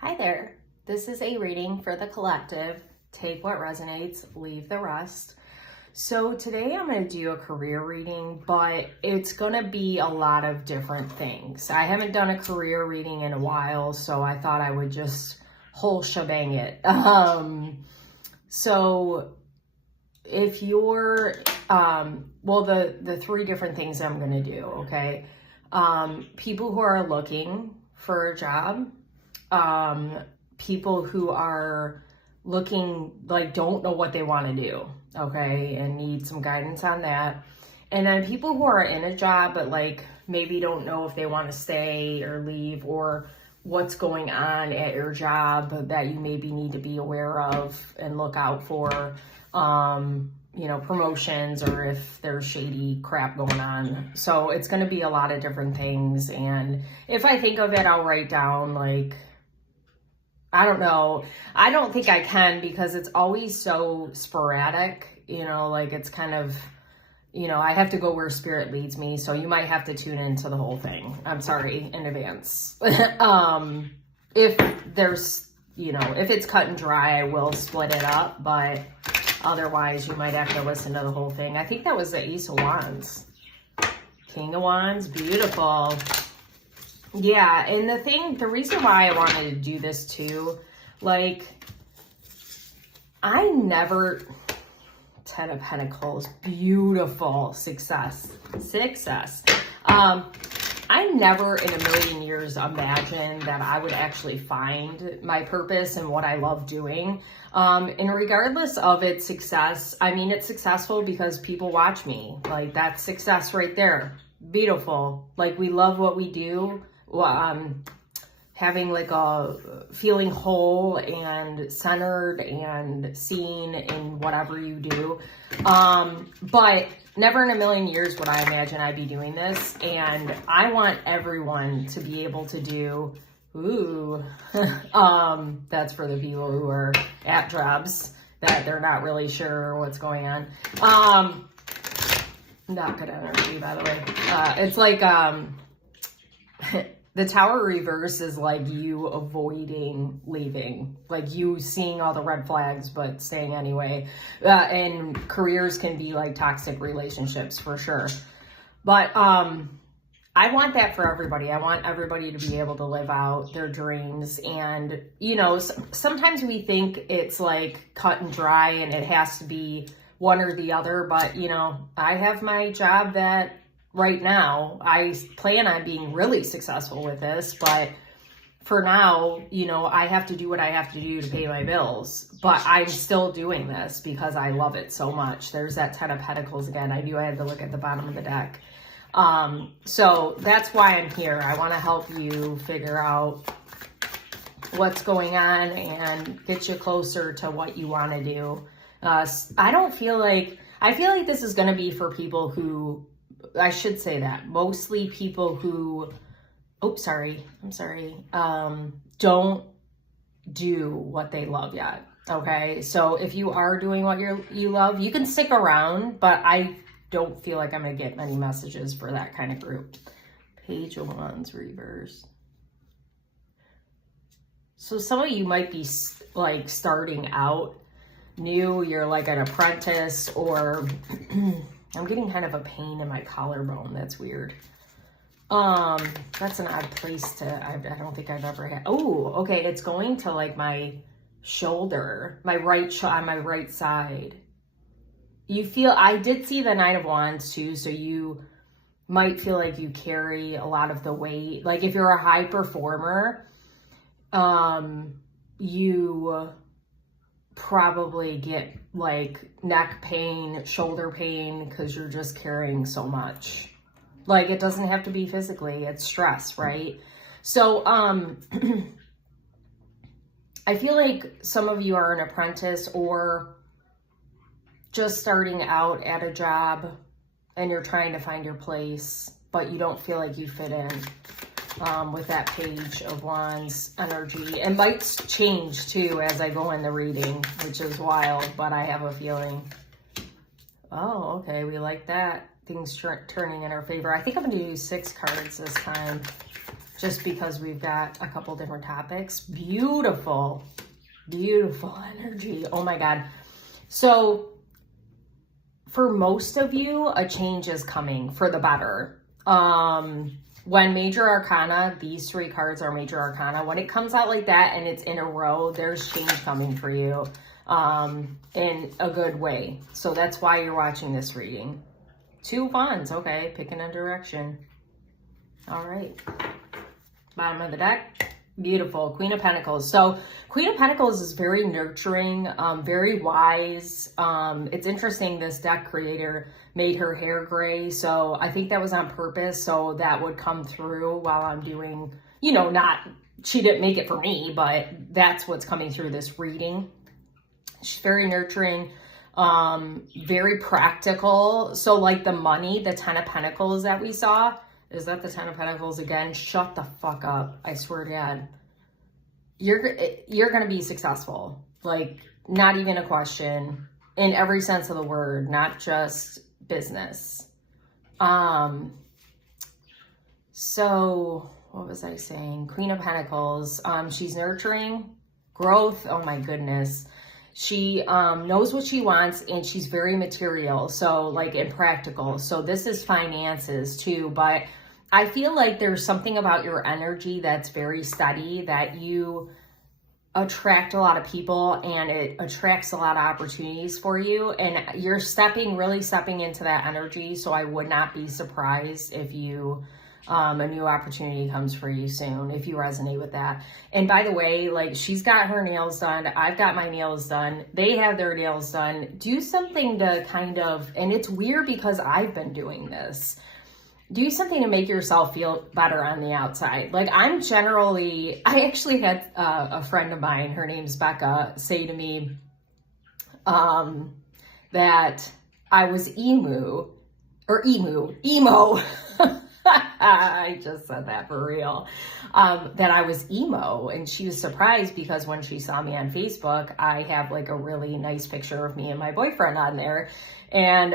Hi there. This is a reading for the collective. Take what resonates, leave the rest. So today I'm going to do a career reading, but it's going to be a lot of different things. I haven't done a career reading in a while, so I thought I would just whole shebang it. So if you're, the three different things I'm going to do, okay? People who are looking for a job, people who are looking, like, don't know what they want to do, okay, and need some guidance on that. And then people who are in a job, but like maybe don't know if they want to stay or leave, or what's going on at your job that you maybe need to be aware of and look out for, promotions, or if there's shady crap going on. So it's going to be a lot of different things. And if I think of it, I'll write down, like, I don't know. I don't think I can, because it's always so sporadic, like it's kind of, I have to go where spirit leads me. So you might have to tune into the whole thing. I'm sorry in advance. If there's, if it's cut and dry, I will split it up, but otherwise you might have to listen to the whole thing. I think that was the Ace of Wands. King of Wands, beautiful. Yeah, and the reason why I wanted to do this too, like, I never, 10 of Pentacles, beautiful, success. I never in a million years imagined that I would actually find my purpose and what I love doing. And regardless of its success, I mean, it's successful because people watch me. Like, that's success right there. Beautiful. Like, we love what we do. Having like a feeling whole and centered and seen in whatever you do. But never in a million years would I imagine I'd be doing this. And I want everyone to be able to do, that's for the people who are at jobs that they're not really sure what's going on. Not good energy, by the way. It's like, the Tower reverse is like you avoiding leaving, like you seeing all the red flags but staying anyway. And careers can be like toxic relationships for sure. But I want that for everybody. I want everybody to be able to live out their dreams. And, sometimes we think it's like cut and dry and it has to be one or the other. But, I have my job that right now, I plan on being really successful with this, but for now, I have to do what I have to do to pay my bills, but I'm still doing this because I love it so much. There's that 10 of Pentacles again. I knew I had to look at the bottom of the deck. So that's why I'm here. I want to help you figure out what's going on and get you closer to what you want to do. I feel like this is going to be for people who, I should say that, mostly people who, don't do what they love yet, okay? So if you are doing what you love, you can stick around, but I don't feel like I'm going to get many messages for that kind of group. Page of Wands reverse. So some of you might be like starting out new, you're like an apprentice, or I'm getting kind of a pain in my collarbone. That's weird. That's an odd place to, I don't think I've ever had. Oh, okay. It's going to like my shoulder, on my right side. I did see the Knight of Wands too. So you might feel like you carry a lot of the weight. Like if you're a high performer, you probably get like neck pain, shoulder pain, because you're just carrying so much. Like, it doesn't have to be physically, it's stress, right? So I feel like some of you are an apprentice or just starting out at a job and you're trying to find your place, but you don't feel like you fit in. With that Page of Wands energy. It might change too as I go in the reading, which is wild, but I have a feeling. Oh, okay, we like that. Things turning in our favor. I think I'm going to use 6 cards this time. just because we've got a couple different topics. Beautiful, beautiful energy. Oh my God. So for most of you, a change is coming for the better. When major arcana, these 3 cards are major arcana. When it comes out like that and it's in a row, there's change coming for you in a good way. So that's why you're watching this reading. 2 wands, okay, picking a direction. All right, bottom of the deck. Beautiful. Queen of Pentacles. So Queen of Pentacles is very nurturing, very wise. It's interesting, this deck creator made her hair gray. So I think that was on purpose. So that would come through while I'm doing, you know, she didn't make it for me, but that's what's coming through this reading. She's very nurturing, very practical. So like the money, the 10 of Pentacles that we saw, is that the 10 of Pentacles again? Shut the fuck up. I swear to God. You're going to be successful. Like, not even a question. In every sense of the word. Not just business. So, what was I saying? Queen of Pentacles. She's nurturing. Growth. Oh my goodness. She knows what she wants, and she's very material, so like impractical. So this is finances too, but I feel like there's something about your energy that's very steady, that you attract a lot of people and it attracts a lot of opportunities for you, and you're really stepping into that energy. So I would not be surprised if a new opportunity comes for you soon, if you resonate with that. And by the way, like, she's got her nails done. I've got my nails done. They have their nails done. Do something to kind of, and it's weird because I've been doing this. Do something to make yourself feel better on the outside. Like, I actually had a friend of mine, her name's Becca, say to me that I was emo. I just said that for real. That I was emo, and she was surprised because when she saw me on Facebook, I have like a really nice picture of me and my boyfriend on there. And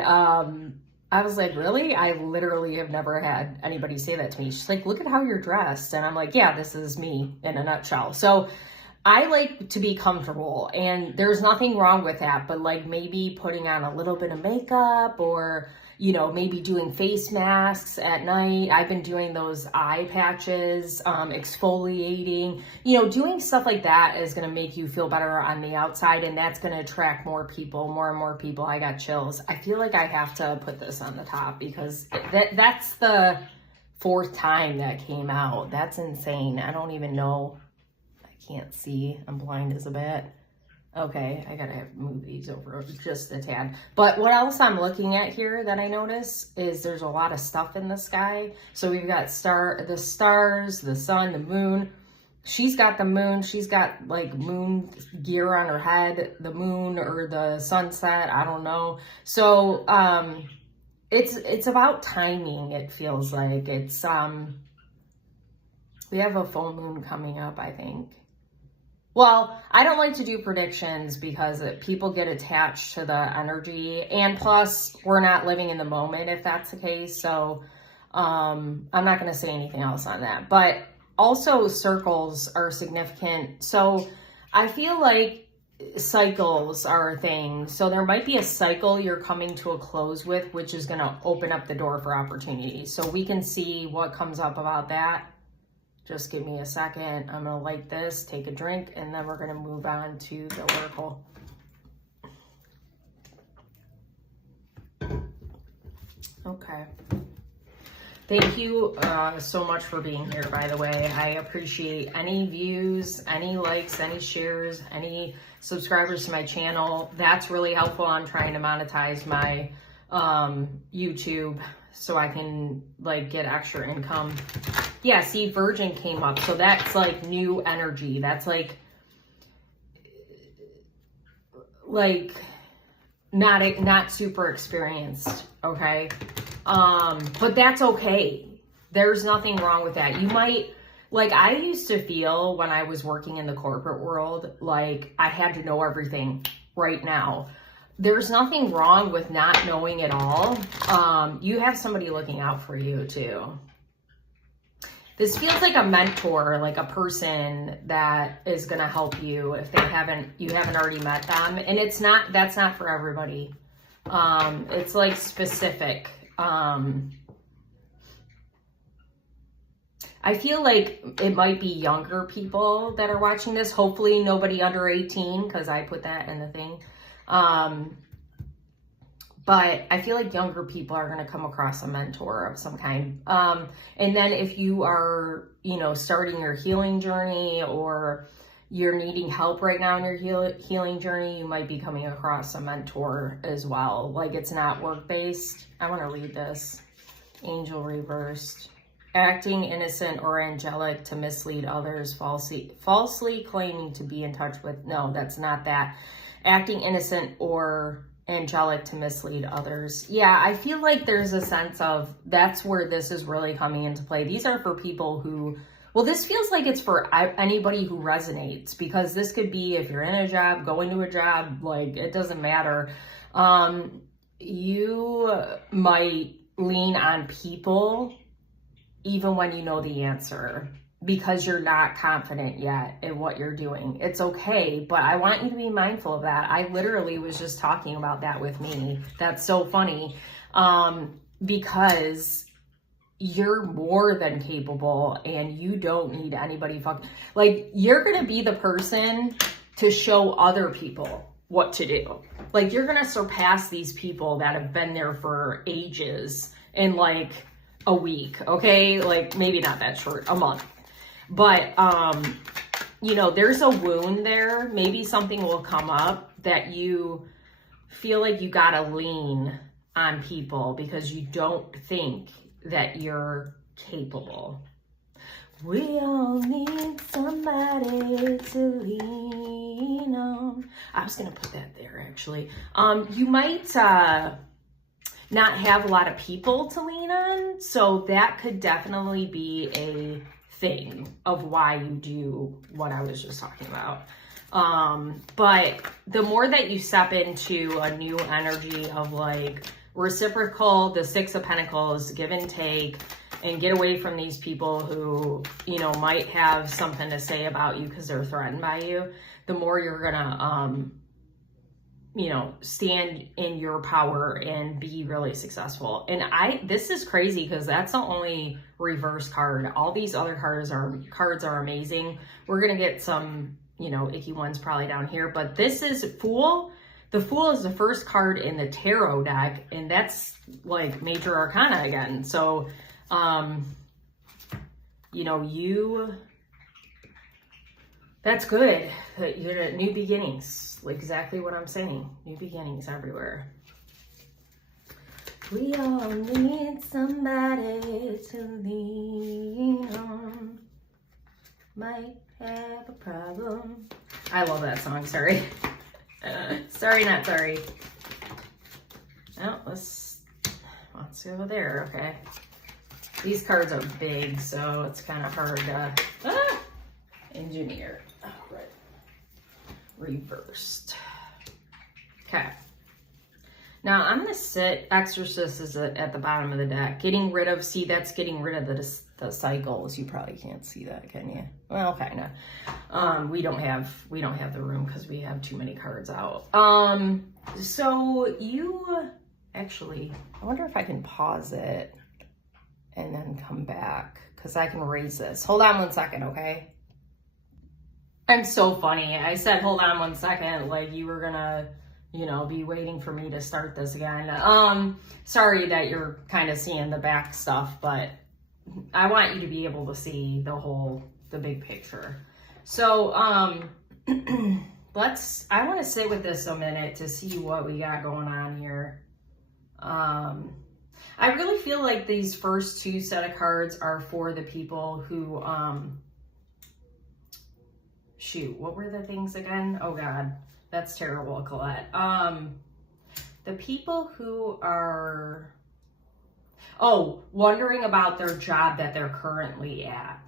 I was like, really? I literally have never had anybody say that to me. She's like, look at how you're dressed. And I'm like, yeah, this is me in a nutshell. So I like to be comfortable, and there's nothing wrong with that, but like maybe putting on a little bit of makeup, or you know, maybe doing face masks at night. I've been doing those eye patches, exfoliating, you know, doing stuff like that is going to make you feel better on the outside. And that's going to attract more and more people. I got chills. I feel like I have to put this on the top because that's the 4th time that came out. That's insane. I don't even know. I can't see. I'm blind as a bat. Okay, I gotta move these over just a tad. But what else I'm looking at here that I notice is there's a lot of stuff in the sky. So we've got the stars, the sun, the moon. She's got the moon. She's got like moon gear on her head, the moon or the sunset. I don't know. So it's about timing. It feels like it's we have a full moon coming up, I think. Well, I don't like to do predictions because people get attached to the energy, and plus we're not living in the moment if that's the case. So I'm not going to say anything else on that. But also circles are significant. So I feel like cycles are a thing. So there might be a cycle you're coming to a close with, which is going to open up the door for opportunity. So we can see what comes up about that. Just give me a second. I'm going to light this, take a drink, and then we're going to move on to the oracle. Okay. Thank you so much for being here, by the way. I appreciate any views, any likes, any shares, any subscribers to my channel. That's really helpful. I'm trying to monetize my YouTube so I can like get extra income. Yeah, see, Virgin came up. So that's like new energy. That's like not super experienced, okay? But that's okay. There's nothing wrong with that. You might, like, I used to feel when I was working in the corporate world, like I had to know everything right now. There's nothing wrong with not knowing it all. You have somebody looking out for you too. This feels like a mentor, like a person that is going to help you if you haven't already met them. And that's not for everybody. It's like specific. I feel like it might be younger people that are watching this. Hopefully nobody under 18, because I put that in the thing. But I feel like younger people are going to come across a mentor of some kind. And then if you are, starting your healing journey, or you're needing help right now in your healing journey, you might be coming across a mentor as well. Like, it's not work-based. I want to read this. Angel reversed. Acting innocent or angelic to mislead others, falsely claiming to be in touch with, no, that's not that. Acting innocent or angelic to mislead others. Yeah, I feel like there's a sense of that's where this is really coming into play. These are for people who, well, this feels like it's for anybody who resonates, because this could be if you're in a job, going to a job, like, it doesn't matter. You might lean on people even when you know the answer, because you're not confident yet in what you're doing. It's okay, but I want you to be mindful of that. I literally was just talking about that with me. That's so funny, because you're more than capable, and you don't need anybody like, you're gonna be the person to show other people what to do. Like, you're gonna surpass these people that have been there for ages in like a week, okay? Like, maybe not that short, a month. But, there's a wound there. Maybe something will come up that you feel like you gotta lean on people because you don't think that you're capable. We all need somebody to lean on. I was gonna put that there, actually. You might, not have a lot of people to lean on, so that could definitely be a thing of why you do what I was just talking about. But the more that you step into a new energy of like reciprocal, the Six of Pentacles, give and take, and get away from these people who, might have something to say about you because they're threatened by you, the more you're gonna, stand in your power and be really successful. And this is crazy because that's the only reverse card. All these other cards are amazing. We're going to get some, icky ones probably down here, but this is Fool. The Fool is the first card in the tarot deck, and that's like major arcana again. So, that's good. You're at new beginnings. Exactly what I'm saying. New beginnings everywhere. We all need somebody to lean on. Might have a problem. I love that song. Sorry. Sorry, not sorry. Oh, let's go there. Okay. These cards are big, so it's kind of hard to engineer. Oh, right. Reversed. Okay. Now I'm going to sit Exorcist is at the bottom of the deck. Getting rid of, that's getting rid of the cycles. You probably can't see that, can you? Well, kind of. We don't have the room because we have too many cards out. So you actually, I wonder if I can pause it and then come back because I can raise this. Hold on 1 second, okay? I'm so funny. I said, hold on 1 second, like you were gonna, be waiting for me to start this again. Sorry that you're kind of seeing the back stuff, but I want you to be able to see the big picture. So, I want to sit with this a minute to see what we got going on here. I really feel like these first two set of cards are for the people who, shoot, what were the things again? Oh God, that's terrible, Colette. The people who are, wondering about their job that they're currently at.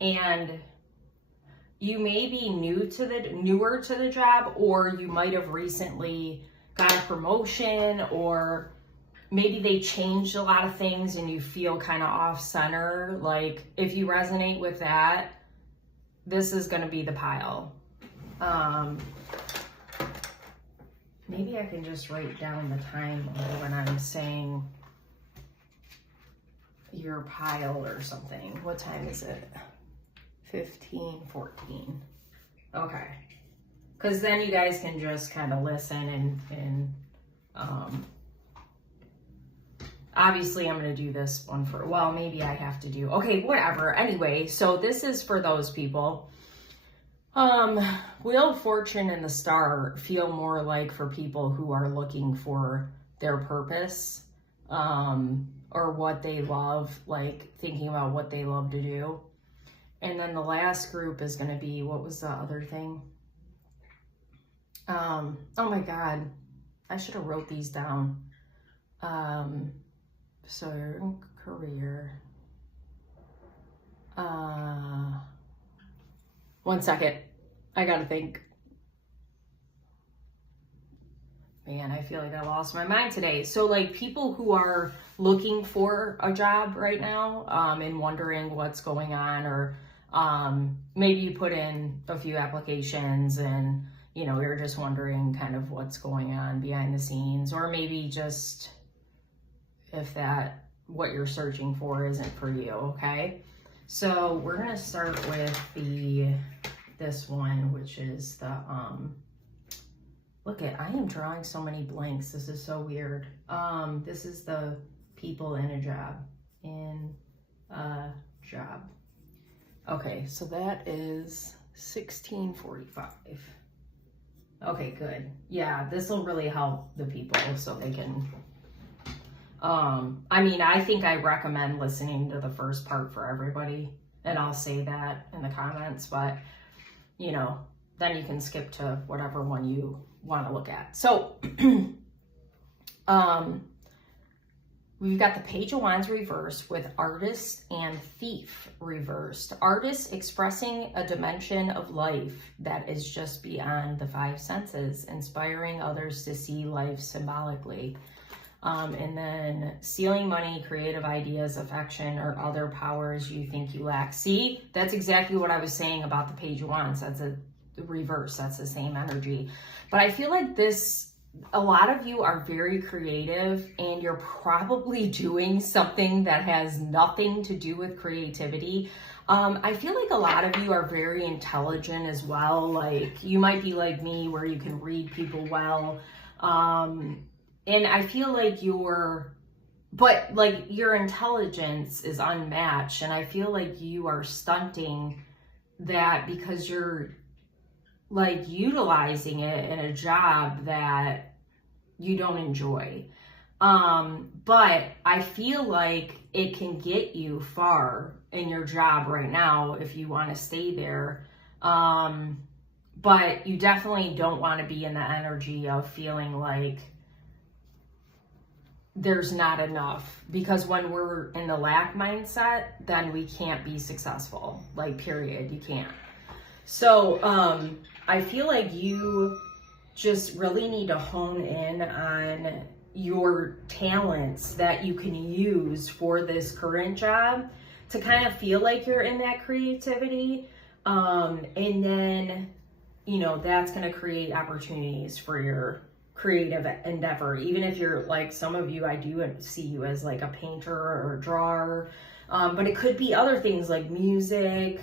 And you may be newer to the job, or you might have recently got a promotion, or maybe they changed a lot of things and you feel kind of off center. Like if you resonate with that, this is going to be the pile. Maybe I can just write down the time when I'm saying your pile or something. What time is it? 15:14. Okay. Because then you guys can just kind of listen and obviously I'm going to do this one for, well, maybe I have to do, okay, whatever. Anyway, so this is for those people. Wheel of Fortune and the Star feel more like for people who are looking for their purpose, or what they love, like thinking about what they love to do. And then the last group is going to be, what was the other thing? Oh my God, I should have wrote these down. So your career. One second. I gotta think. Man, I feel like I lost my mind today. So like people who are looking for a job right now, and wondering what's going on, or maybe you put in a few applications and you're just wondering kind of what's going on behind the scenes, or maybe just if that what you're searching for isn't for you. Okay, so we're gonna start with this one, which is the look at, I am drawing so many blanks. This is so weird. This is the people in a job. Okay, so that is 16:45. Okay, good. Yeah, this will really help the people so they can, I mean, I think I recommend listening to the first part for everybody, and I'll say that in the comments, but then you can skip to whatever one you want to look at. So, we've got the Page of Wands reversed with Artist and Thief reversed. Artist expressing a dimension of life that is just beyond the five senses, inspiring others to see life symbolically. And then stealing money, creative ideas, affection, or other powers you think you lack. See, that's exactly what I was saying about the Page of Wands. That's a reverse. That's the same energy. But I feel like a lot of you are very creative, and you're probably doing something that has nothing to do with creativity. I feel like a lot of you are very intelligent as well. Like you might be like me where you can read people well. And I feel like your intelligence is unmatched. And I feel like you are stunting that because you're like utilizing it in a job that you don't enjoy. But I feel like it can get you far in your job right now if you want to stay there. But you definitely don't want to be in the energy of feeling like there's not enough, because when we're in the lack mindset, then we can't be successful, like period, you can't. So I feel like you just really need to hone in on your talents that you can use for this current job to kind of feel like you're in that creativity. And then, that's going to create opportunities for your creative endeavor. Even if you're like, some of you, I do see you as like a painter or a drawer, but it could be other things like music,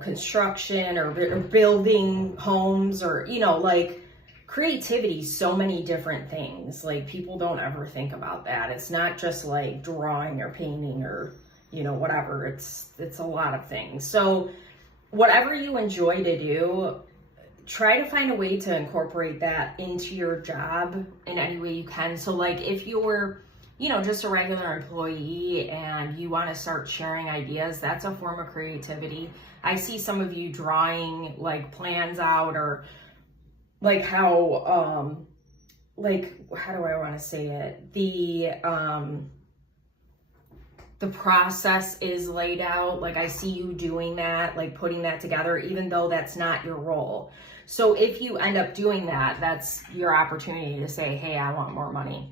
construction or building homes, or, like creativity, so many different things. Like people don't ever think about that. It's not just like drawing or painting or, whatever. It's a lot of things. So whatever you enjoy to do, try to find a way to incorporate that into your job in any way you can. So like if you're, just a regular employee and you want to start sharing ideas, that's a form of creativity. I see some of you drawing like plans out, or like how do I want to say it? the process is laid out. Like I see you doing that, like putting that together, even though that's not your role. So if you end up doing that, that's your opportunity to say, hey, I want more money.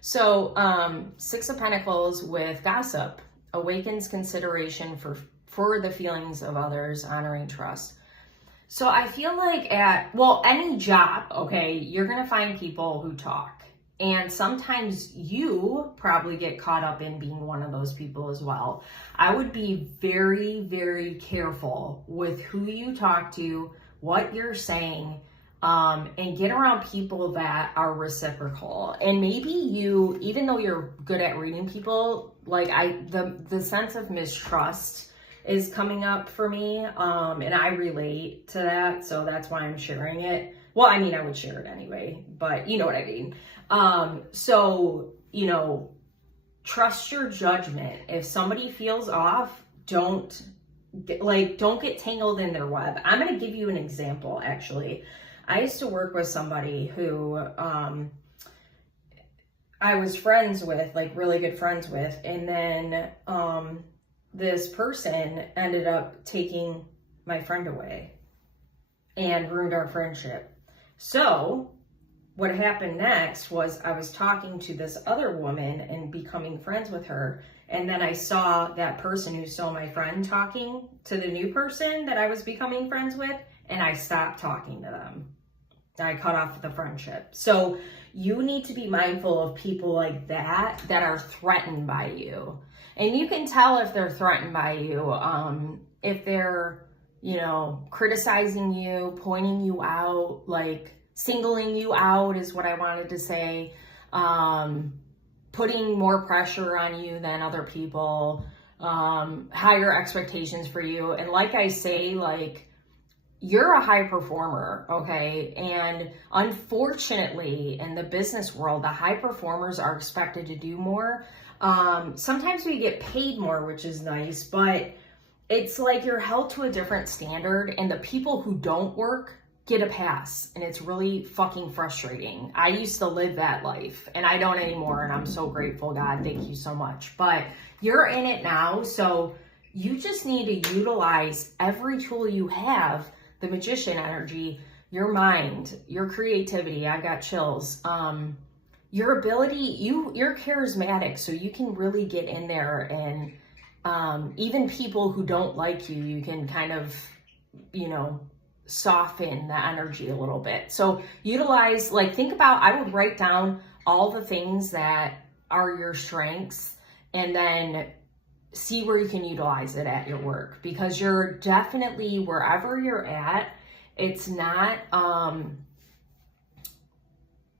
So Six of Pentacles with gossip awakens consideration for the feelings of others, honoring trust. So I feel like any job, okay, you're going to find people who talk. And sometimes you probably get caught up in being one of those people as well. I would be very, very careful with who you talk to, what you're saying, and get around people that are reciprocal. And maybe you, even though you're good at reading people, like the sense of mistrust is coming up for me, and I relate to that, so that's why I'm sharing it. Well, I mean, I would share it anyway, but you know what I mean. So, you know, trust your judgment. If somebody feels off, don't get tangled in their web. I'm going to give you an example, actually. I used to work with somebody who I was friends with, like really good friends with, and then this person ended up taking my friend away and ruined our friendship. So what happened next was I was talking to this other woman and becoming friends with her. And then I saw that person who saw my friend talking to the new person that I was becoming friends with, and I stopped talking to them. I cut off the friendship. So you need to be mindful of people like that are threatened by you. And you can tell if they're threatened by you, if they're, you know, criticizing you, pointing you out, like singling you out is what I wanted to say, putting more pressure on you than other people, higher expectations for you. And like I say, like, you're a high performer, okay? And unfortunately, in the business world, the high performers are expected to do more. Sometimes we get paid more, which is nice, but it's like you're held to a different standard, and the people who don't work get a pass, and it's really fucking frustrating. I used to live that life, and I don't anymore, and I'm so grateful, God, thank you so much. But you're in it now, so you just need to utilize every tool you have, the magician energy, your mind, your creativity. I got chills. Your ability, you're charismatic, so you can really get in there, and even people who don't like you, you can kind of, you know, soften the energy a little bit. So utilize, like, think about, I would write down all the things that are your strengths, and then see where you can utilize it at your work, because you're definitely, wherever you're at, it's not,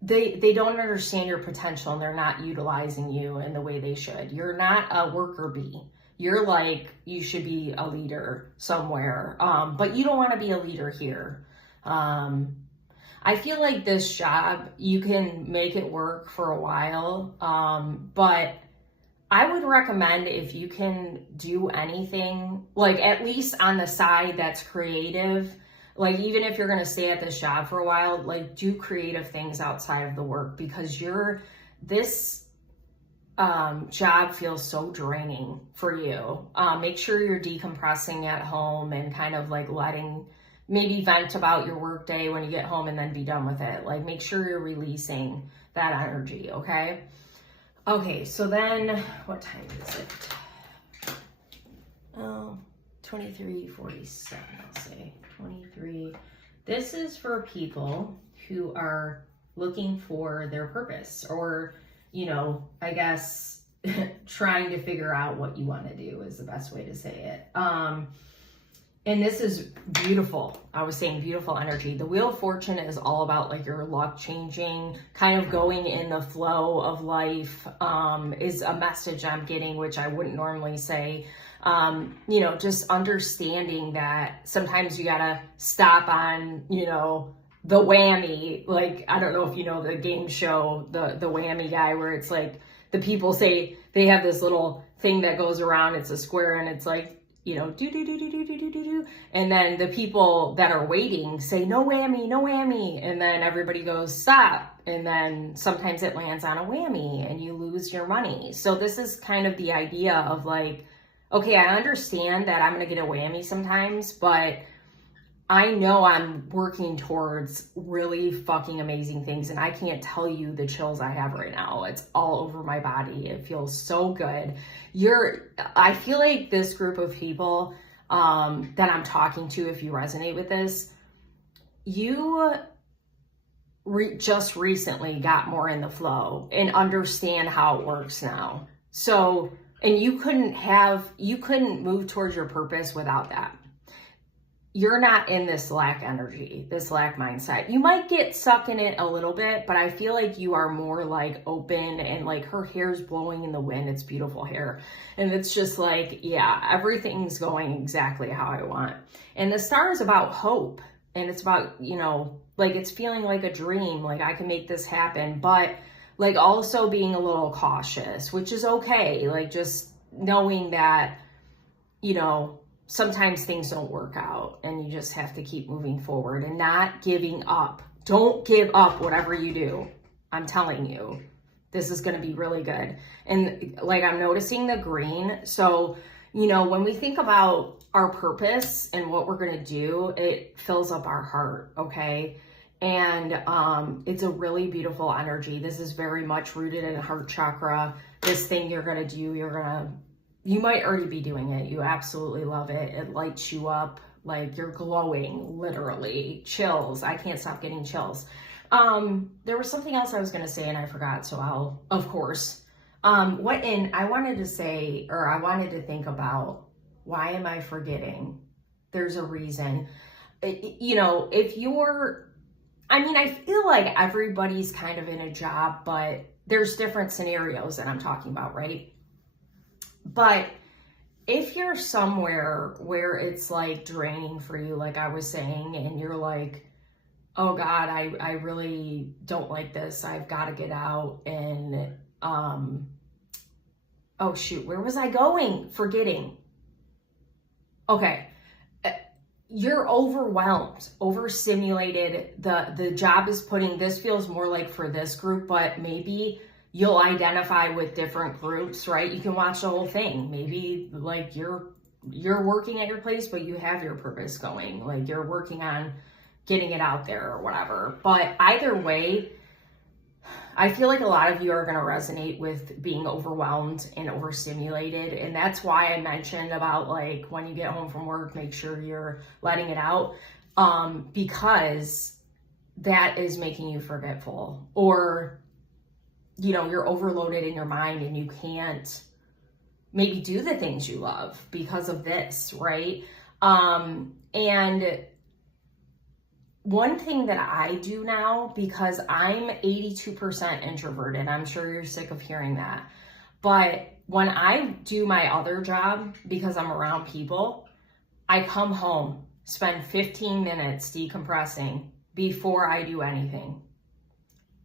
they don't understand your potential, and they're not utilizing you in the way they should. You're not a worker bee. You're like, you should be a leader somewhere, but you don't want to be a leader here. I feel like this job, you can make it work for a while, but I would recommend, if you can do anything, like at least on the side that's creative, like even if you're going to stay at this job for a while, like do creative things outside of the work, because this job feels so draining for you. Make sure you're decompressing at home and kind of like maybe vent about your work day when you get home and then be done with it. Like make sure you're releasing that energy, okay? Okay, so then, what time is it? Oh, 23:47, I'll say. 23. This is for people who are looking for their purpose, or, you know, I guess trying to figure out what you want to do is the best way to say it. And this is beautiful. I was saying beautiful energy. The Wheel of Fortune is all about like your luck changing, kind of going in the flow of life, is a message I'm getting, which I wouldn't normally say. You know, just understanding that sometimes you gotta stop on, you know, the whammy. Like, I don't know if you know the game show, the whammy guy, where it's like the people say they have this little thing that goes around, it's a square, and it's like, you know, do. And then the people that are waiting say, no whammy, no whammy. And then everybody goes, stop. And then sometimes it lands on a whammy and you lose your money. So this is kind of the idea of like, okay, I understand that I'm going to get a whammy sometimes, but I know I'm working towards really fucking amazing things, and I can't tell you the chills I have right now. It's all over my body. It feels so good. I feel like this group of people that I'm talking to, if you resonate with this, you just recently got more in the flow and understand how it works now. So, and you couldn't move towards your purpose without that. You're not in this lack energy, this lack mindset. You might get stuck in it a little bit, but I feel like you are more like open, and like her hair's blowing in the wind. It's beautiful hair. And it's just like, yeah, everything's going exactly how I want. And the star is about hope. And it's about, you know, like it's feeling like a dream, like I can make this happen, but like also being a little cautious, which is okay. Like just knowing that, you know, sometimes things don't work out and you just have to keep moving forward and not giving up. Don't give up whatever you do. I'm telling you, this is going to be really good. And like I'm noticing the green. So, you know, when we think about our purpose and what we're going to do, it fills up our heart. Okay. And it's a really beautiful energy. This is very much rooted in the heart chakra. This thing you're going to do, you might already be doing it. You absolutely love it. It lights you up. Like you're glowing, literally. Chills. I can't stop getting chills. There was something else I was going to say and I forgot. So I'll, of course, I wanted to think about, why am I forgetting? There's a reason. You know, I feel like everybody's kind of in a job, but there's different scenarios that I'm talking about, right? But if you're somewhere where it's like draining for you, like I was saying, and you're like, oh God, I really don't like this. I've got to get out. And, oh shoot, where was I going? Forgetting. Okay. You're overwhelmed, overstimulated. The job is this feels more like for this group, but maybe you'll identify with different groups, right? You can watch the whole thing. Maybe like you're working at your place, but you have your purpose going. Like you're working on getting it out there or whatever. But either way, I feel like a lot of you are going to resonate with being overwhelmed and overstimulated. And that's why I mentioned about like when you get home from work, make sure you're letting it out, because that is making you forgetful, or you know, you're overloaded in your mind and you can't maybe do the things you love because of this, right? And one thing that I do now, because I'm 82% introverted, I'm sure you're sick of hearing that, but when I do my other job, because I'm around people, I come home, spend 15 minutes decompressing before I do anything.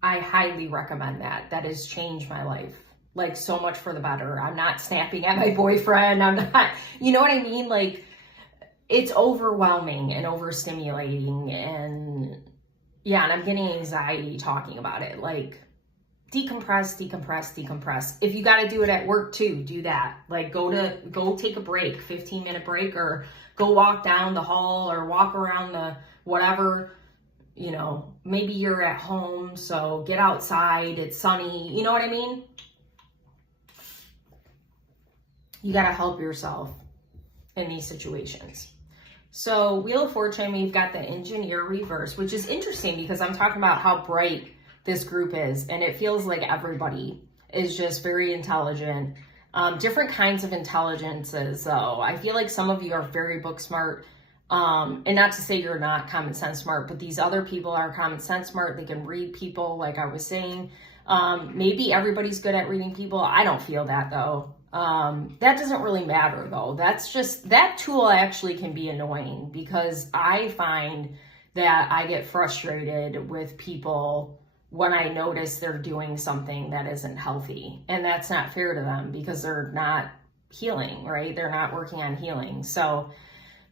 I highly recommend that. That has changed my life, like so much for the better. I'm not snapping at my boyfriend. I'm not, you know what I mean? Like it's overwhelming and overstimulating, and yeah, and I'm getting anxiety talking about it. Like decompress. If you got to do it at work too, do that. Like go take a break, 15-minute break, or go walk down the hall or walk around the whatever. You know, maybe you're at home, so get outside, it's sunny, you know what I mean? You got to help yourself in these situations. So Wheel of Fortune, we've got the Engineer reverse, which is interesting because I'm talking about how bright this group is, and it feels like everybody is just very intelligent. Different kinds of intelligences, though. I feel like some of you are very book smart. And not to say you're not common sense smart, but these other people are common sense smart. They can read people, like I was saying. Maybe everybody's good at reading people. I don't feel that though. That doesn't really matter though. That's just, that tool actually can be annoying because I find that I get frustrated with people when I notice they're doing something that isn't healthy. And that's not fair to them because they're not healing, right? They're not working on healing. So,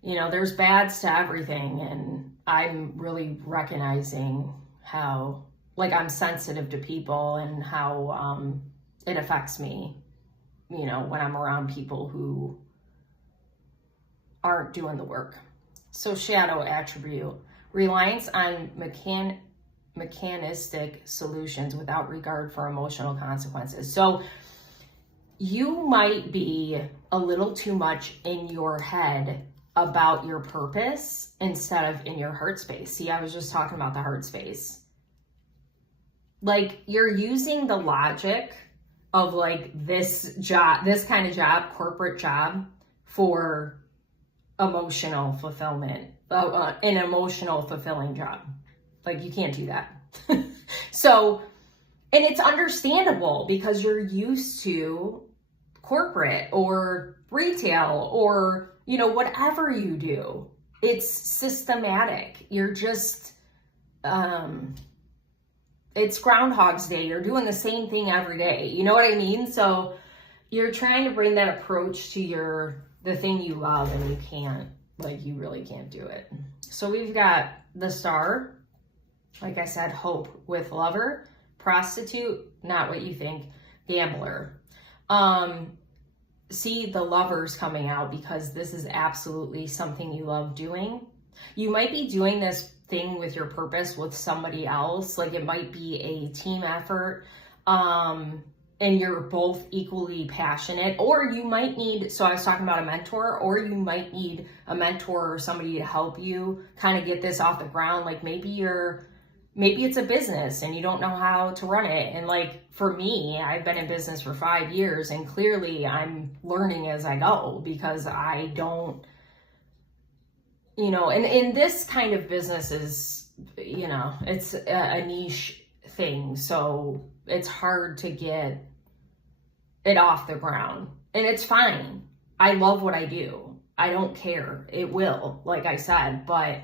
you know, there's bads to everything. And I'm really recognizing how, like, I'm sensitive to people and how it affects me, you know, when I'm around people who aren't doing the work. So shadow attribute, reliance on mechanistic solutions without regard for emotional consequences. So you might be a little too much in your head about your purpose instead of in your heart space. See, I was just talking about the heart space. Like, you're using the logic of like this job, this kind of job, corporate job, for emotional fulfillment, an emotional fulfilling job. Like, you can't do that. So, and it's understandable because you're used to corporate or retail or, you know, whatever you do. It's systematic. You're just, it's Groundhog's Day. You're doing the same thing every day. You know what I mean? So you're trying to bring that approach to the thing you love, and you can't, like, you really can't do it. So we've got the Star, like I said, hope with lover, prostitute, not what you think, gambler. See the Lovers coming out because this is absolutely something you love doing. You might be doing this thing with your purpose with somebody else. Like, it might be a team effort. And you're both equally passionate, or you might need, so I was talking about a mentor, or you might need a mentor or somebody to help you kind of get this off the ground. Like, maybe it's a business and you don't know how to run it. And like, for me, I've been in business for 5 years, and clearly I'm learning as I go because I don't, you know, and in this kind of business is, you know, it's a niche thing. So it's hard to get it off the ground, and it's fine. I love what I do. I don't care. It will, like I said, but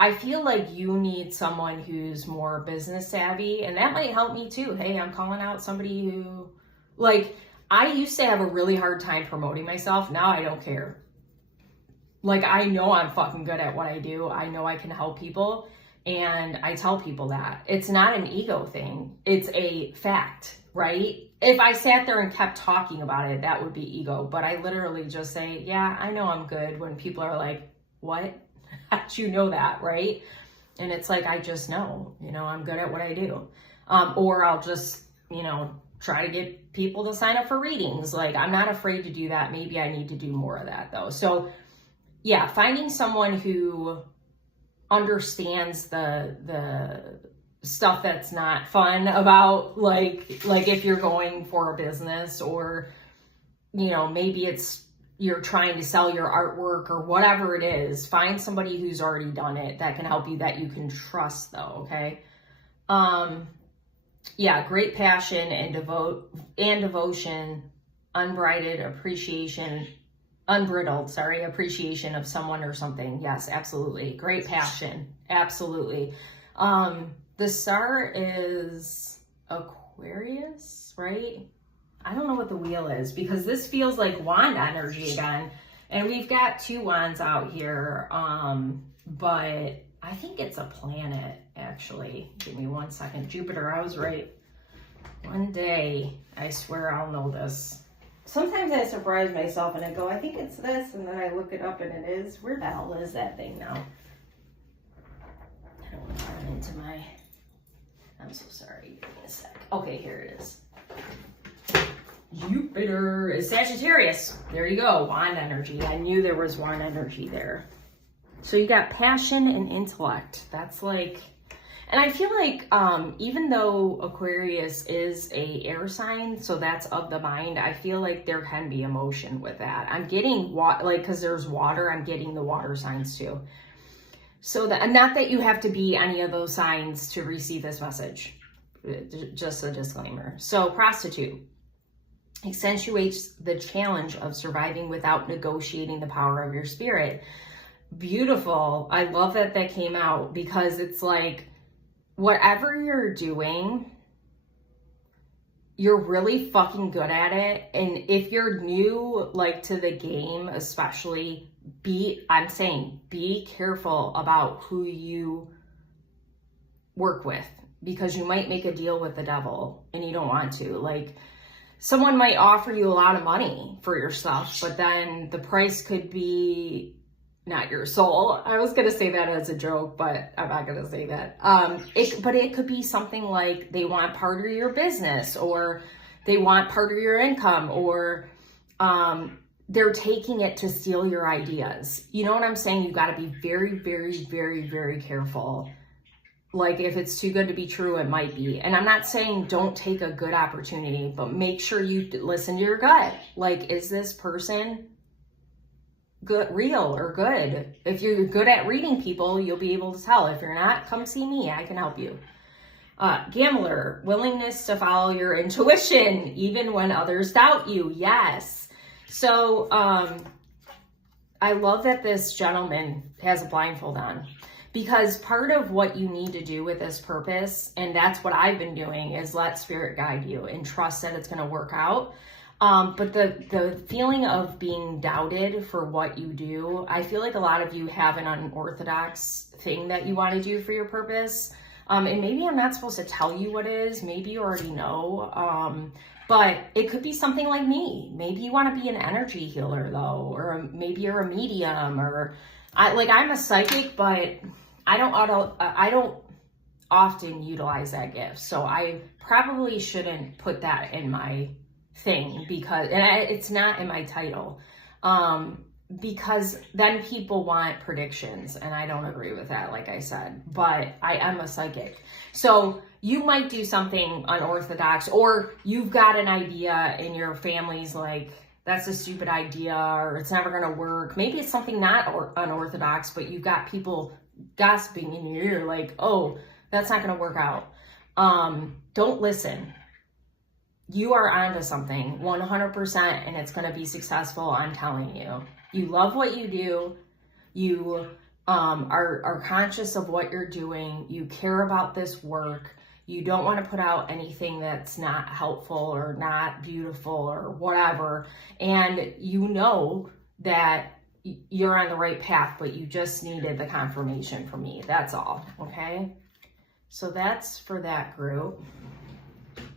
I feel like you need someone who's more business savvy, and that might help me too. Hey, I'm calling out somebody who, like, I used to have a really hard time promoting myself. Now I don't care. Like, I know I'm fucking good at what I do. I know I can help people, and I tell people that. It's not an ego thing. It's a fact, right? If I sat there and kept talking about it, that would be ego. But I literally just say, yeah, I know I'm good, when people are like, what? How'd you know that, right? And it's like, I just know, you know, I'm good at what I do. Or I'll just, you know, try to get people to sign up for readings. Like, I'm not afraid to do that. Maybe I need to do more of that though. So yeah, finding someone who understands the stuff that's not fun about, like if you're going for a business, or, you know, maybe it's, you're trying to sell your artwork or whatever it is, find somebody who's already done it that can help you, that you can trust though. Okay. Yeah, great passion and devotion, unbridled appreciation of someone or something. Yes, absolutely. Great passion. Absolutely. The Star is Aquarius, right? I don't know what the wheel is, because this feels like wand energy again. And we've got 2 wands out here. But I think it's a planet, actually. Give me 1 second. Jupiter, I was right. One day, I swear I'll know this. Sometimes I surprise myself and I go, I think it's this, and then I look it up and it is. Where the hell is that thing now? I don't want to run into my... I'm so sorry. Give me a sec. Okay, here it is. Jupiter is Sagittarius. There you go. Wand energy. I knew there was wand energy there. So you got passion and intellect. That's like... And I feel like even though Aquarius is a air sign, so that's of the mind, I feel like there can be emotion with that. I'm getting, like, because there's water, I'm getting the water signs too. So that, and not that you have to be any of those signs to receive this message. Just a disclaimer. So prostitute accentuates the challenge of surviving without negotiating the power of your spirit. Beautiful. I love that that came out, because it's like, whatever you're doing, you're really fucking good at it. And if you're new, like, to the game, especially, I'm saying, be careful about who you work with, because you might make a deal with the devil and you don't want to. Like, someone might offer you a lot of money for your stuff, but then the price could be not your soul. I was going to say that as a joke, but I'm not going to say that. But it could be something like they want part of your business, or they want part of your income, or they're taking it to steal your ideas. You know what I'm saying? You got to be very, very, very, very careful. Like, if it's too good to be true, it might be. And I'm not saying don't take a good opportunity, but make sure you listen to your gut. Like, is this person good, real or good? If you're good at reading people, you'll be able to tell. If you're not, come see me. I can help you. Gambler, willingness to follow your intuition, even when others doubt you. Yes. So, I love that this gentleman has a blindfold on. Because part of what you need to do with this purpose, and that's what I've been doing, is let spirit guide you and trust that it's going to work out. But the feeling of being doubted for what you do, I feel like a lot of you have an unorthodox thing that you want to do for your purpose. And maybe I'm not supposed to tell you what it is. Maybe you already know. But it could be something like me. Maybe you want to be an energy healer, though, or maybe you're a medium, or I'm a psychic, but I don't often utilize that gift. So I probably shouldn't put that in my thing, because it's not in my title. Because then people want predictions, and I don't agree with that, like I said, but I am a psychic. So you might do something unorthodox, or you've got an idea and your family's like, that's a stupid idea, or it's never going to work. Maybe it's something not unorthodox, but you've got people gossiping in your ear like, oh, that's not going to work out. Don't listen. You are onto something 100%, and it's going to be successful. I'm telling you. You love what you do. You are conscious of what you're doing. You care about this work. You don't want to put out anything that's not helpful or not beautiful or whatever. And you know that you're on the right path, but you just needed the confirmation from me. That's all. Okay. So that's for that group.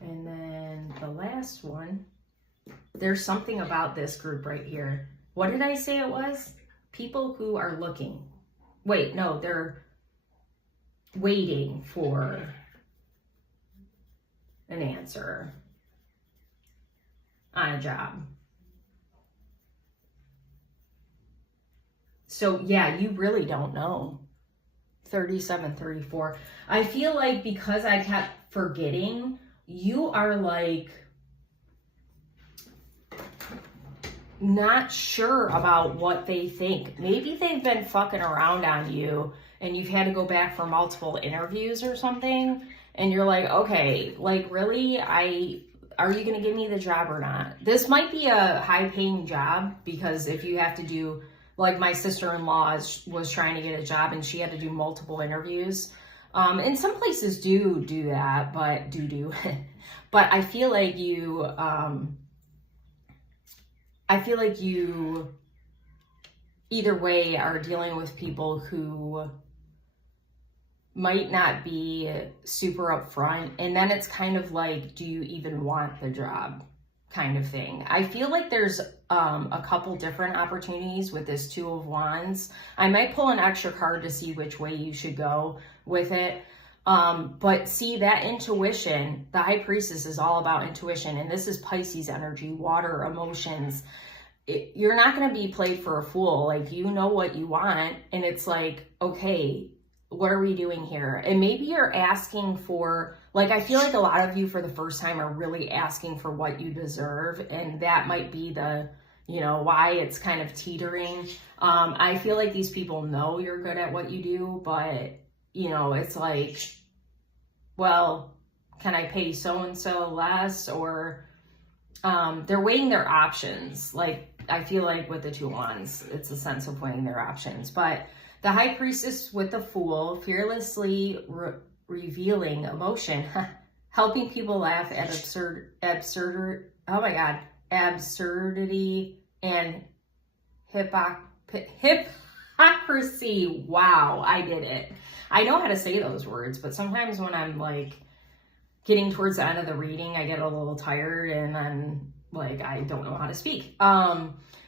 And then the last one, there's something about this group right here. What did I say it was? People who are looking. Wait, no, they're waiting for an answer on a job. So yeah, you really don't know. 37, 34. I feel like because I kept forgetting, you are like not sure about what they think. Maybe they've been fucking around on you and you've had to go back for multiple interviews or something. And you're like, okay, like really, are you going to give me the job or not? This might be a high paying job, because if you have to do, like my sister-in-law was trying to get a job and she had to do multiple interviews. And some places do that, but but I feel like you either way are dealing with people who might not be super upfront, and then it's kind of like, do you even want the job kind of thing. I feel like there's a couple different opportunities with this Two of Wands. I might pull an extra card to see which way you should go with it. But see, that intuition, the High Priestess is all about intuition, and this is Pisces energy, water, emotions. You're not going to be played for a fool. Like, you know what you want, and it's like, okay, what are we doing here? And maybe you're asking for, like, I feel like a lot of you for the first time are really asking for what you deserve, and that might be the, why it's kind of teetering. I feel like these people know you're good at what you do, but, it's like, well, can I pay so-and-so less? Or they're weighing their options. Like, I feel like with the Two Wands, it's a sense of weighing their options. But the High Priestess with the Fool, fearlessly revealing emotion. helping people laugh at absurdity and hypocrisy. Wow, I did it. I know how to say those words, but sometimes when I'm like getting towards the end of the reading, I get a little tired and then like I don't know how to speak.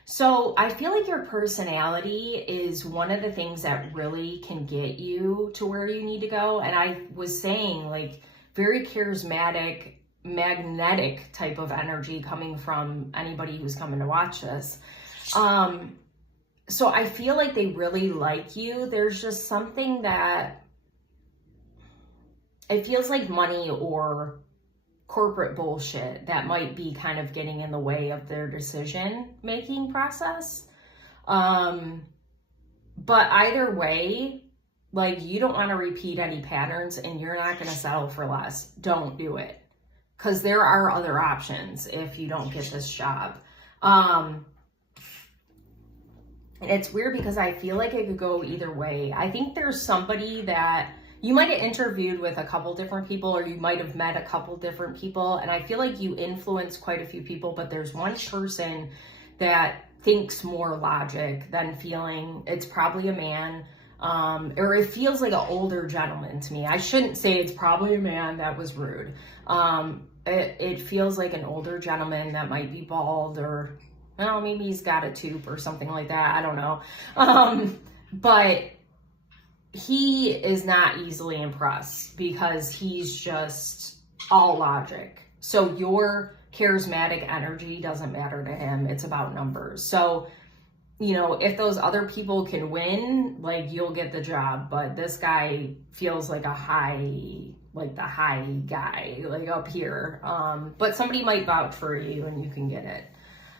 So I feel like your personality is one of the things that really can get you to where you need to go. And I was saying, like, very charismatic, magnetic type of energy coming from anybody who's coming to watch this. So I feel like they really like you. There's just something that it feels like money or corporate bullshit that might be kind of getting in the way of their decision-making process. But either way, like, you don't want to repeat any patterns and you're not going to settle for less. Don't do it. Because there are other options if you don't get this job. And it's weird because I feel like it could go either way. I think there's somebody that you might have interviewed with a couple different people, or you might have met a couple different people, and I feel like you influence quite a few people, but there's one person that thinks more logic than feeling. It's probably a man, or it feels like an older gentleman to me. I shouldn't say it's probably a man, that was rude. It feels like an older gentleman that might be bald, or well, maybe he's got a tooth or something like that. I don't know. But he is not easily impressed because he's just all logic. So your charismatic energy doesn't matter to him. It's about numbers. So, you know, if those other people can win, like, you'll get the job. But this guy feels like the high guy, like up here. But somebody might vouch for you and you can get it.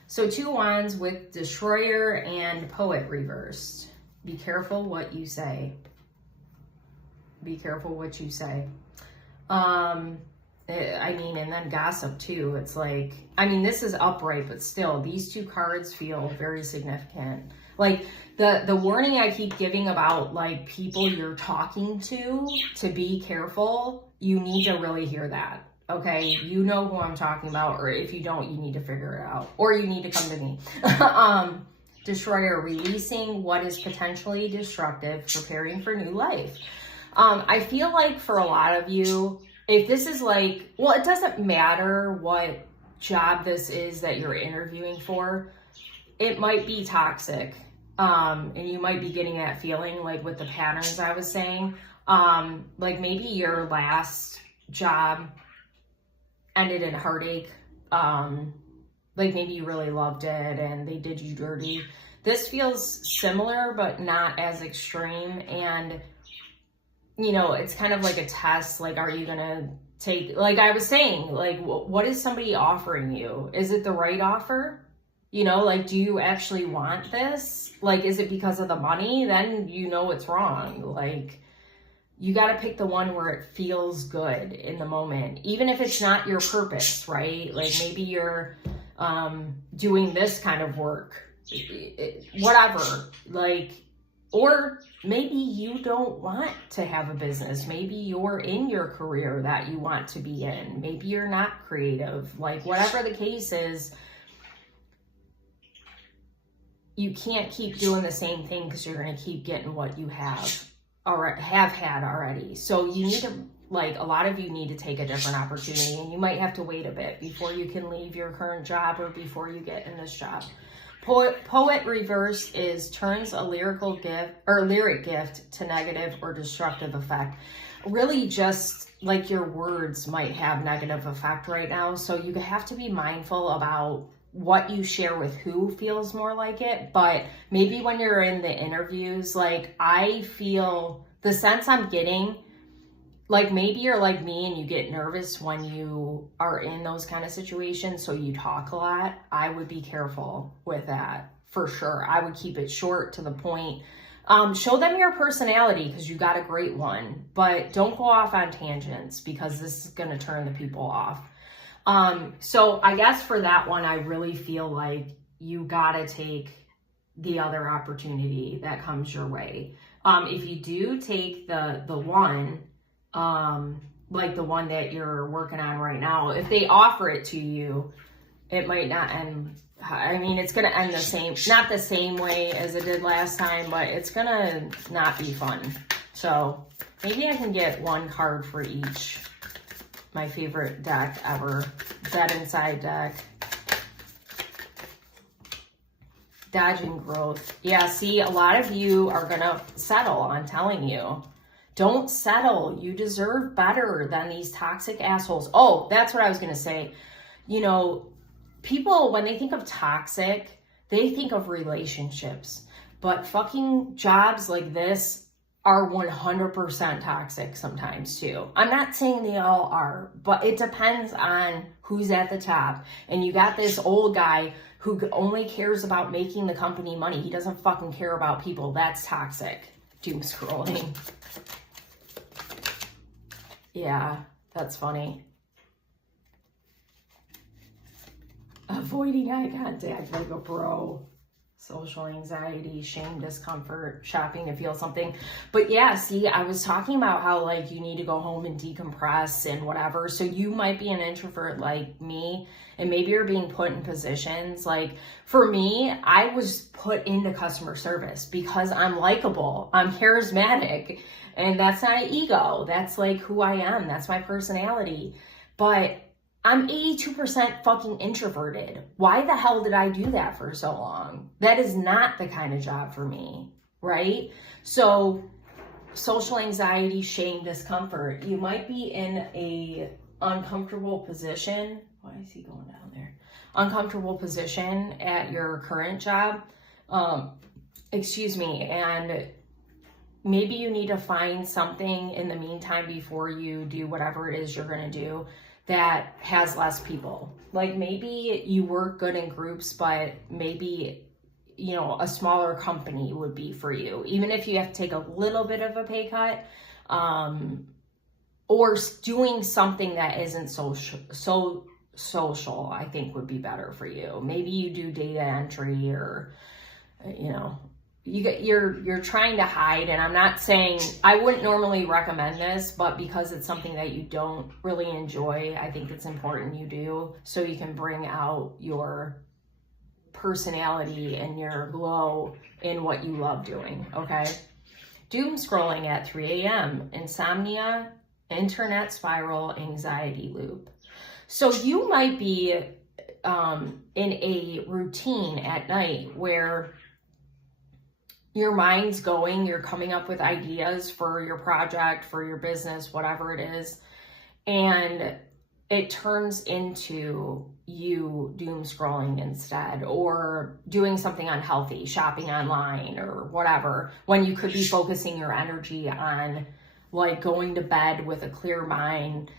So 2 wands with Destroyer and Poet reversed. Be careful what you say. Be careful what you say. I mean, and then Gossip too. It's like, I mean, this is upright, but still, these 2 cards feel very significant. Like, the warning I keep giving about, like, people you're talking to be careful, you need to really hear that. Okay, you know who I'm talking about, or if you don't, you need to figure it out, or you need to come to me. Destroyer, releasing what is potentially destructive, preparing for new life. I feel like for a lot of you, if this is like, well, it doesn't matter what job this is that you're interviewing for, it might be toxic. And you might be getting that feeling, like with the patterns I was saying. Like maybe your last job ended in heartache. Like maybe you really loved it and they did you dirty. This feels similar, but not as extreme. And you know, it's kind of like a test. Like, are you going to take, like I was saying, like, what is somebody offering you? Is it the right offer? You know, like, do you actually want this? Like, is it because of the money? Then you know it's wrong. Like, you got to pick the one where it feels good in the moment, even if it's not your purpose, right? Like maybe you're doing this kind of work, whatever, like, or maybe you don't want to have a business. Maybe you're in your career that you want to be in. Maybe you're not creative. Like, whatever the case is, you can't keep doing the same thing because you're going to keep getting what you have had already. So you need to, like, a lot of you need to take a different opportunity, and you might have to wait a bit before you can leave your current job or before you get in this job. Poet reverse is turns a lyric gift to negative or destructive effect. Really, just like your words might have negative effect right now. So you have to be mindful about what you share with who feels more like it. But maybe when you're in the interviews, like, I feel the sense I'm getting, like maybe you're like me and you get nervous when you are in those kind of situations, so you talk a lot. I would be careful with that for sure. I would keep it short, to the point. Show them your personality because you got a great one, but don't go off on tangents because this is going to turn the people off. So I guess for that one, I really feel like you got to take the other opportunity that comes your way. If you do take the one, like the one that you're working on right now, if they offer it to you, it might not end. I mean, it's going to end the same, not the same way as it did last time, but it's going to not be fun. So maybe I can get one card for each. My favorite deck ever. Dead Inside deck. Dodging growth. Yeah, see, a lot of you are going to settle, I'm telling you. Don't settle. You deserve better than these toxic assholes. Oh, that's what I was going to say. You know, people, when they think of toxic, they think of relationships. But fucking jobs like this are 100% toxic sometimes too. I'm not saying they all are, but it depends on who's at the top. And you got this old guy who only cares about making the company money. He doesn't fucking care about people. That's toxic. Doom scrolling. Yeah, that's funny. Avoiding eye contact like a bro. Social anxiety, shame, discomfort, shopping to feel something. But yeah, see, I was talking about how like you need to go home and decompress and whatever. So you might be an introvert like me, and maybe you're being put in positions. Like for me, I was put into customer service because I'm likable, I'm charismatic, and that's not an ego. That's like who I am. That's my personality. But I'm 82% fucking introverted. Why the hell did I do that for so long? That is not the kind of job for me, right? So social anxiety, shame, discomfort. You might be in a uncomfortable position. Why is he going down there? Uncomfortable position at your current job. And maybe you need to find something in the meantime before you do whatever it is you're going to do that has less people. Like maybe you work good in groups, but maybe, you know, a smaller company would be for you, even if you have to take a little bit of a pay cut, or doing something that isn't social, I think would be better for you. Maybe you do data entry, or, you know, you're trying to hide. And I'm not saying, I wouldn't normally recommend this, but because it's something that you don't really enjoy, I think it's important you do, so you can bring out your personality and your glow in what you love doing, okay? Doom scrolling at 3 a.m., insomnia, internet spiral, anxiety loop. So you might be in a routine at night where your mind's going, you're coming up with ideas for your project, for your business, whatever it is, and it turns into you doom scrolling instead, or doing something unhealthy, shopping online or whatever, when you could be focusing your energy on like going to bed with a clear mind,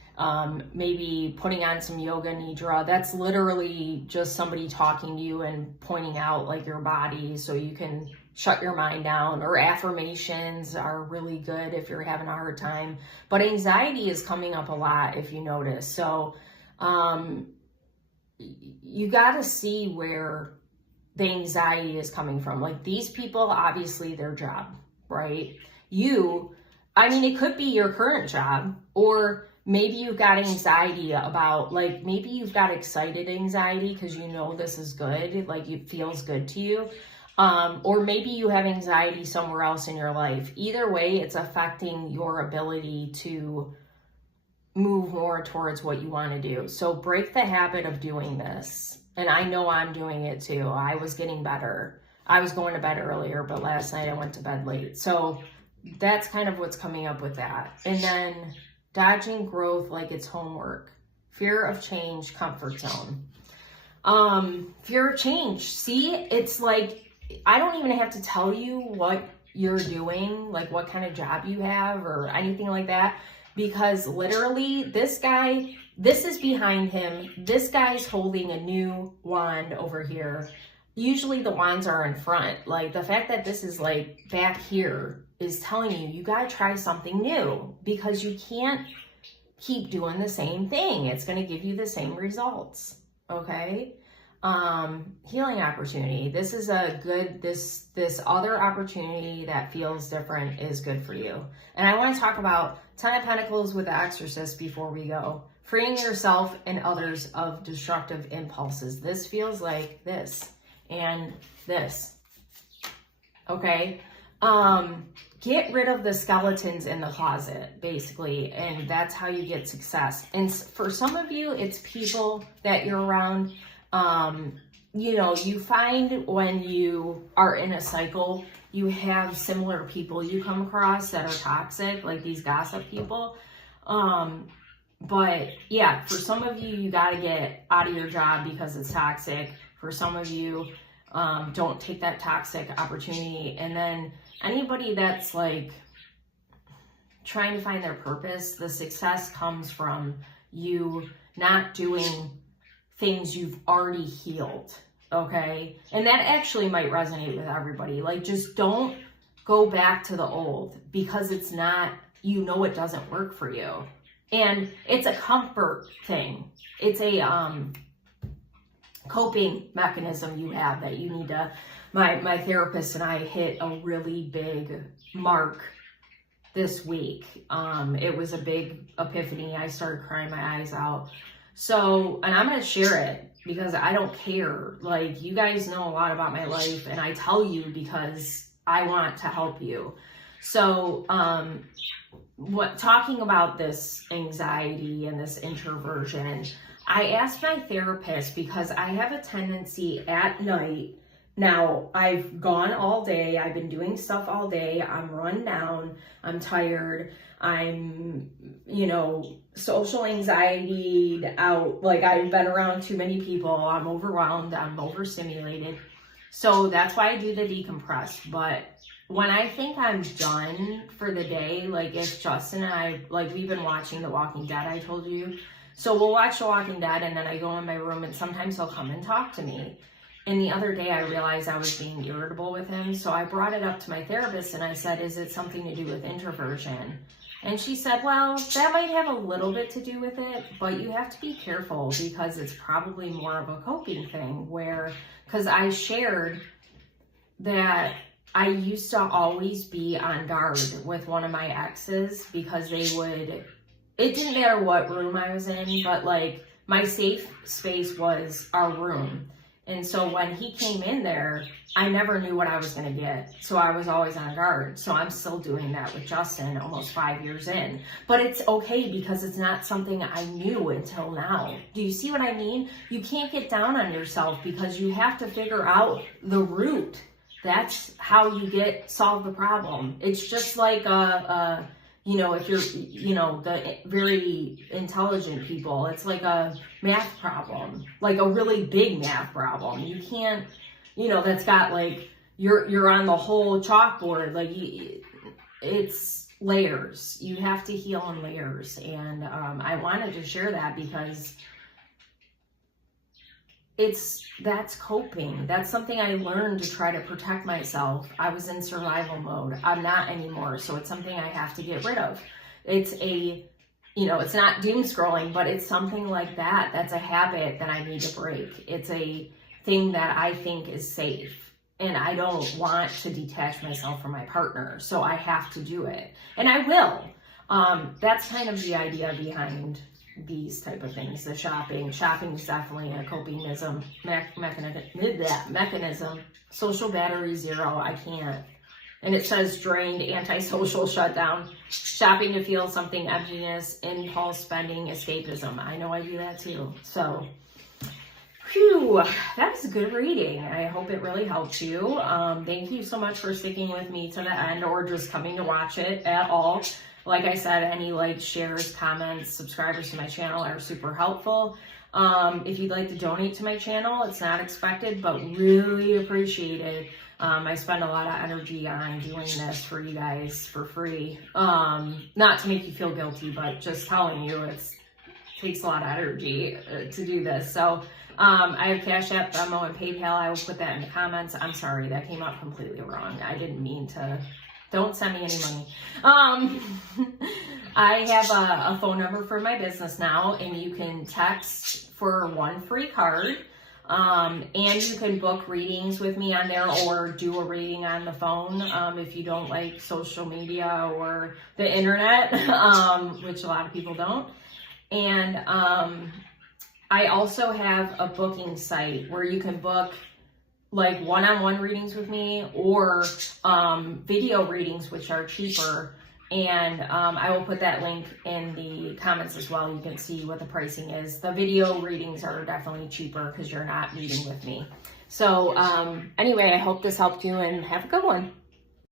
maybe putting on some yoga nidra. That's literally just somebody talking to you and pointing out like your body so you can shut your mind down. Or affirmations are really good if you're having a hard time. But anxiety is coming up a lot, if you notice. So you got to see where the anxiety is coming from. Like these people, obviously their job, right? It could be your current job, or maybe you've got anxiety about, like, maybe you've got excited anxiety because you know this is good, like it feels good to you. Or maybe you have anxiety somewhere else in your life. Either way, it's affecting your ability to move more towards what you want to do. So break the habit of doing this. And I know I'm doing it too. I was getting better. I was going to bed earlier, but last night I went to bed late. So that's kind of what's coming up with that. And then dodging growth like it's homework. Fear of change, comfort zone. Fear of change. See, it's like, I don't even have to tell you what you're doing, like what kind of job you have or anything like that, because literally this guy, this is behind him. This guy's holding a new wand over here. Usually the wands are in front. Like the fact that this is like back here is telling you, you got to try something new, because you can't keep doing the same thing. It's going to give you the same results. Okay. healing opportunity. This is a good, this other opportunity that feels different is good for you. And I want to talk about 10 of Pentacles with the Exorcist before we go. Freeing yourself and others of destructive impulses. This feels like this and this. Okay? Get rid of the skeletons in the closet, basically, and that's how you get success. And for some of you, it's people that you're around. You know, you find when you are in a cycle, you have similar people you come across that are toxic, like these gossip people. But yeah, for some of you, you got to get out of your job because it's toxic. For some of you, don't take that toxic opportunity. And then anybody that's like trying to find their purpose, the success comes from you not doing things you've already healed. Okay. And that actually might resonate with everybody. Like, just don't go back to the old because it's not, you know, it doesn't work for you. And it's a comfort thing. It's a coping mechanism you have that you need to, my therapist and I hit a really big mark this week. It was a big epiphany. I started crying my eyes out. So, and I'm going to share it because I don't care. Like, you guys know a lot about my life and I tell you because I want to help you. So, talking about this anxiety and this introversion, I asked my therapist because I have a tendency at night. Now, I've gone all day. I've been doing stuff all day. I'm run down. I'm tired. I'm, you know, social anxiety out. Like, I've been around too many people. I'm overwhelmed. I'm overstimulated. So that's why I do the decompress. But when I think I'm done for the day, like if Justin and I, like we've been watching The Walking Dead, I told you. So we'll watch The Walking Dead and then I go in my room and sometimes he'll come and talk to me. And the other day I realized I was being irritable with him. So I brought it up to my therapist and I said, is it something to do with introversion? And she said, well, that might have a little bit to do with it, but you have to be careful because it's probably more of a coping thing where, because I shared that I used to always be on guard with one of my exes because they would, it didn't matter what room I was in, but like my safe space was our room. And so when he came in there, I never knew what I was going to get. So I was always on guard. So I'm still doing that with Justin almost 5 years in. But it's okay because it's not something I knew until now. Do you see what I mean? You can't get down on yourself because you have to figure out the root. That's how you solve the problem. It's just like you know, if you're, you know, the very intelligent people, it's like a math problem, like a really big math problem. You can't, you know, that's got like, you're on the whole chalkboard. Like it's layers. You have to heal in layers. And I wanted to share that because that's coping. That's something I learned to try to protect myself. I was in survival mode. I'm not anymore. So it's something I have to get rid of. It's a, you know, it's not doom scrolling, but it's something like that. That's a habit that I need to break. It's a thing that I think is safe. And I don't want to detach myself from my partner. So I have to do it. And I will. That's kind of the idea behind these type of things. The shopping is definitely a coping mechanism. Social battery zero. I can't. And it says drained, antisocial, shutdown. Shopping to feel something, emptiness, impulse spending, escapism. I know I do that too. So, whew, that was a good reading. I hope it really helped you. Thank you so much for sticking with me to the end or just coming to watch it at all. Like I said, any likes, shares, comments, subscribers to my channel are super helpful. If you'd like to donate to my channel, it's not expected, but really appreciated. I spend a lot of energy on doing this for you guys for free. Not to make you feel guilty, but just telling you it takes a lot of energy to do this. So I have CashApp, Venmo, and PayPal. I will put that in the comments. I'm sorry, that came out completely wrong. I didn't mean to. Don't send me any money. I have a phone number for my business now, and you can text for one free card. And you can book readings with me on there or do a reading on the phone if you don't like social media or the internet, which a lot of people don't. And I also have a booking site where you can book like one-on-one readings with me or video readings, which are cheaper. And I will put that link in the comments as well. You can see what the pricing is. The video readings are definitely cheaper because you're not meeting with me. So anyway, I hope this helped you and have a good one.